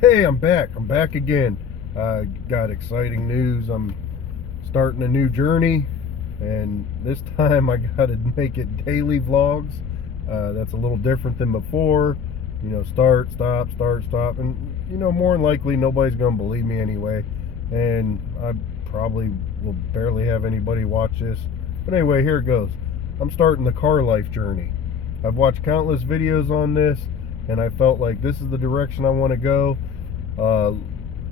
Hey, I'm back. I'm back again. Got exciting news. I'm starting a new journey, and this time I got to make it daily vlogs. That's a little different than before. Start, stop, and more than likely nobody's gonna believe me anyway, and I probably will barely have anybody watch this. But anyway, here it goes. I'm starting the car life journey. I've watched countless videos on this, and I felt like this is the direction I want to go. A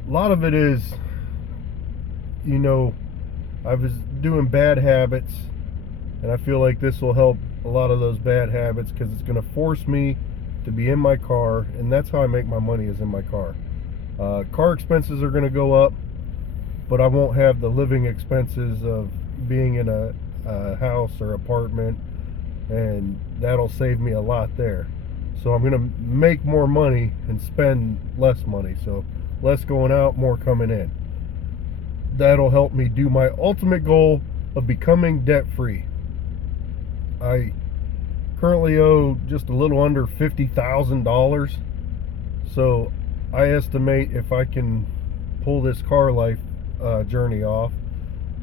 lot of it is, you know, I was doing bad habits, and I feel like this will help a lot of those bad habits because it's going to force me to be in my car, and that's how I make my money, is in my car. Car expenses are going to go up, but I won't have the living expenses of being in a house or apartment, and that'll save me a lot there. So I'm going to make more money and spend less money. So less going out, more coming in. That'll help me do my ultimate goal of becoming debt free. I currently owe just a little under $50,000. So I estimate if I can pull this car life journey off,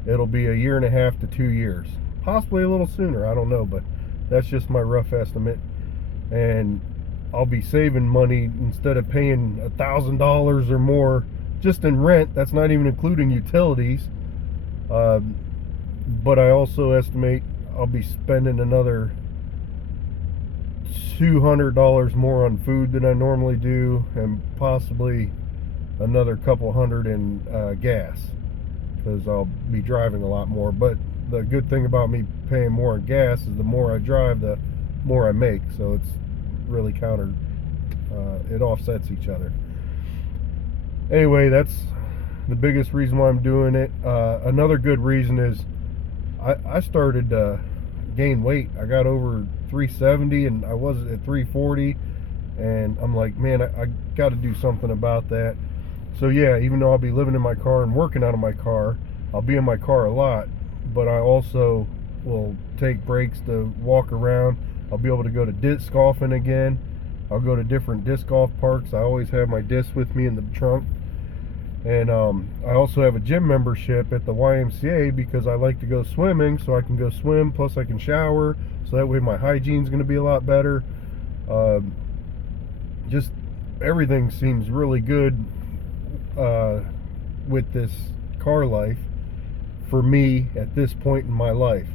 it'll be a year and a half to 2 years. Possibly a little sooner, I don't know, but that's just my rough estimate. And I'll be saving money instead of paying $1,000 or more just in rent. That's not even including utilities. But I also estimate I'll be spending another $200 more on food than I normally do, and possibly another couple hundred in gas, because I'll be driving a lot more. But the good thing about me paying more in gas is the more I drive, the more I make. So it's really it offsets each other. Anyway, that's the biggest reason why I'm doing it. Another good reason is I started to gain weight. I got over 370 and I was at 340, and I'm like, man, I got to do something about that. So yeah, even though I'll be living in my car and working out of my car, I'll be in my car a lot, but I also will take breaks to walk around. I'll be able to go to disc golfing again. I'll go to different disc golf parks. I always have my disc with me in the trunk. And I also have a gym membership at the YMCA because I like to go swimming, so I can go swim, plus I can shower, so that way my hygiene's going to be a lot better. Just everything seems really good with this car life for me at this point in my life.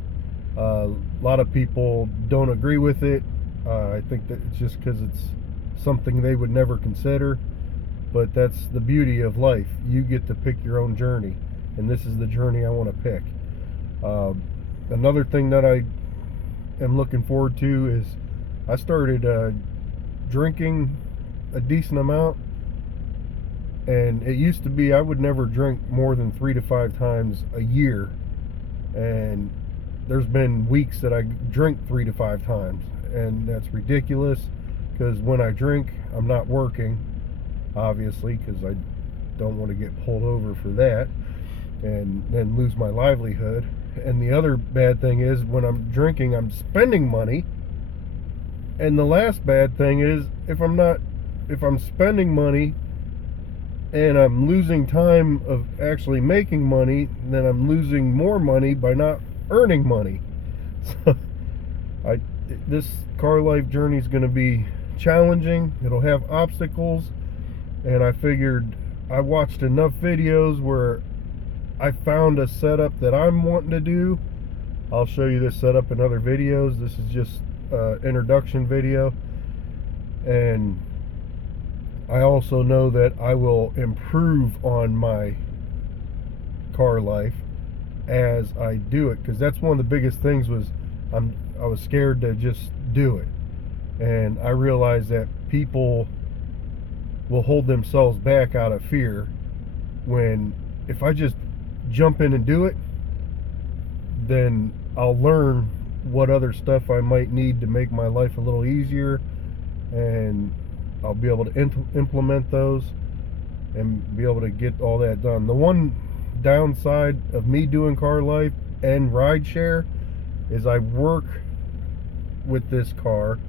A lot of people don't agree with it. I think that it's just because it's something they would never consider, but that's the beauty of life. You get to pick your own journey, and this is the journey I want to pick. Another thing that I am looking forward to is I started drinking a decent amount, and it used to be I would never drink more than 3 to 5 times a year, and there's been weeks that I drink 3 to 5 times, and that's ridiculous, because when I drink, I'm not working, obviously, because I don't want to get pulled over for that and then lose my livelihood. And the other bad thing is, when I'm drinking, I'm spending money. And the last bad thing is, if I'm spending money and I'm losing time of actually making money, then I'm losing more money by not earning money. So this car life journey is going to be challenging. It'll have obstacles, and I figured I watched enough videos where I found a setup that I'm wanting to do. I'll show you this setup in other videos. This is just an introduction video, and I also know that I will improve on my car life as I do it, because that's one of the biggest things was I was scared to just do it, and I realized that people will hold themselves back out of fear, when if I just jump in and do it, then I'll learn what other stuff I might need to make my life a little easier, and I'll be able to implement those and be able to get all that done. The one downside of me doing car life and ride share is I work with this car,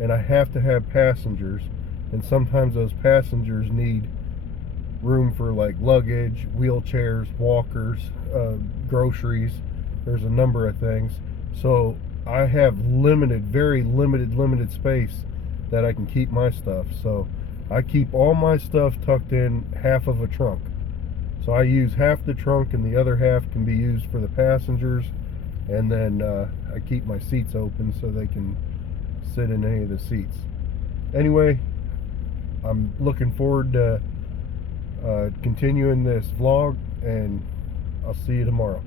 and I have to have passengers, and sometimes those passengers need room for like luggage, wheelchairs, walkers, groceries. There's a number of things. So I have very limited space that I can keep my stuff. So I keep all my stuff tucked in half of a trunk. So I use half the trunk and the other half can be used for the passengers. And then I keep my seats open so they can sit in any of the seats. Anyway, I'm looking forward to continuing this vlog, and I'll see you tomorrow.